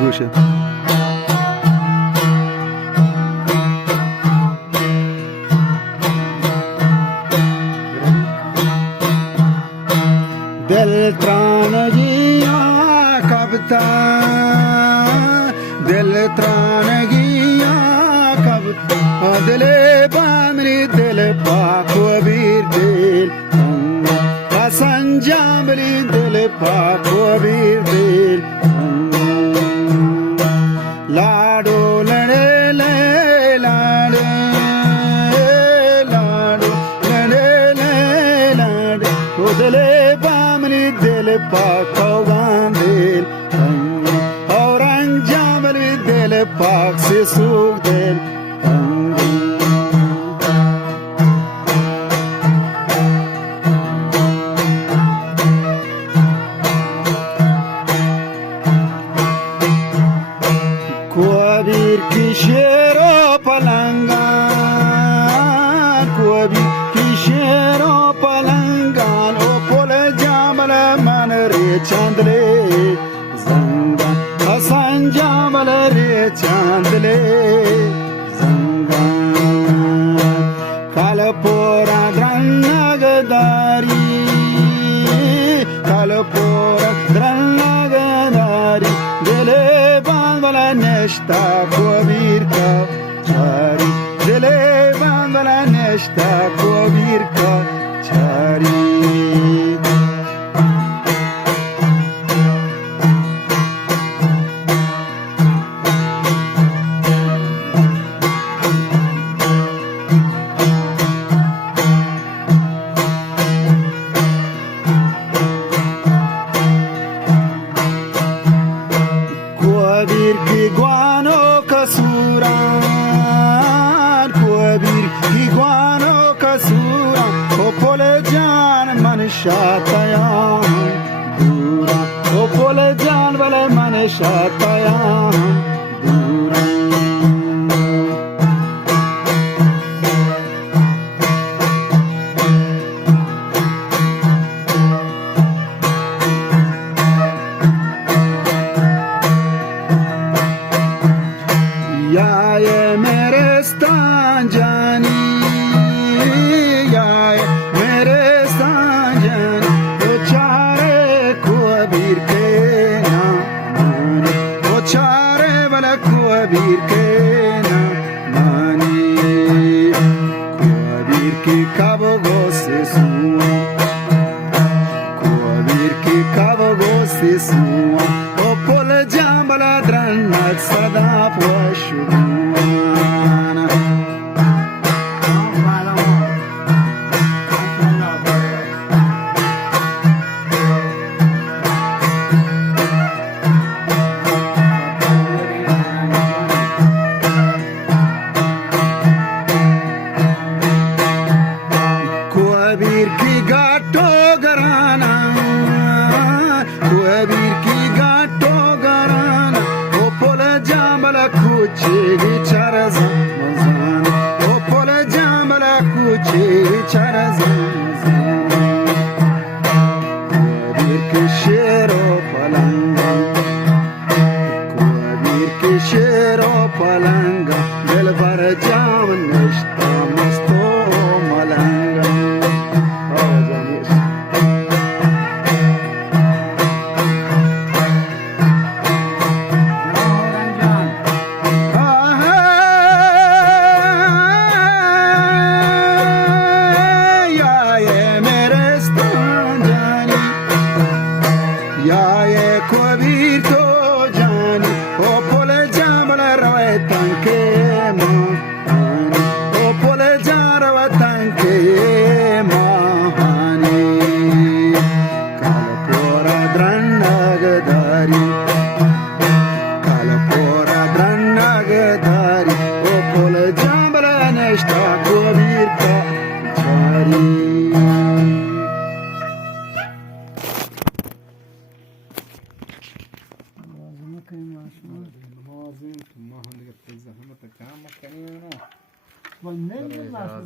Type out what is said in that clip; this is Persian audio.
گوشه دل ترانگیاں کبتا دل ترانگیاں کبتا دل بامری دل پاک و بیر دل سنجام بلی دل پاک و بیر دل لاڈو لڑے لے لاڈے لاڈو لڑے لے لاڈے او دل بامری دل پاک و دل اور انجام بلی دل پاک سے سوک دل کوبیر کی شیرو پلنگان کوبیر کی شیرو پلنگان او پل جامل من ری چاندلے زنگان حسن جامل ری چاندلے زنگان کال پورا درنگداری کال پورا درنگداری دلے نشتا کوبیر کا چاری دلے باندلا نشتا کوبیر کا چاری کوبیر کی گوانو کسوران کوبیر کی گوانو کسوران او پل جان من شاتیان دورا او پل جان بلے من شاتیان دورا یا میرستان جانی یا میرستان جانی او چارے کوبیر کے نام او چارے بلا کوبیر کے نام کوبیر کی کابو سے سوا کوبیر کی کابو سے سوا او پل جامبلا درنگ صدا پوشوانا کوبیر کی گاٹو گرانا کوبیر کی گاٹو گرانا او پل جامبلا کوچی چر زمان او پل جامبلا کوچی چر زمان کوبیر کی شیرو پلنگا کوبیر کی شیرو پلنگا دل بر جام نشتا مستو ملنگا کوبیر تو جانی او پل جامل روی تنکے ماہانی او پل جان روی تنکے ماہانی کال پورا درنگ داری کال پورا درنگ داری او پل جامل نشتا کوبیر کا جاری والنبي ما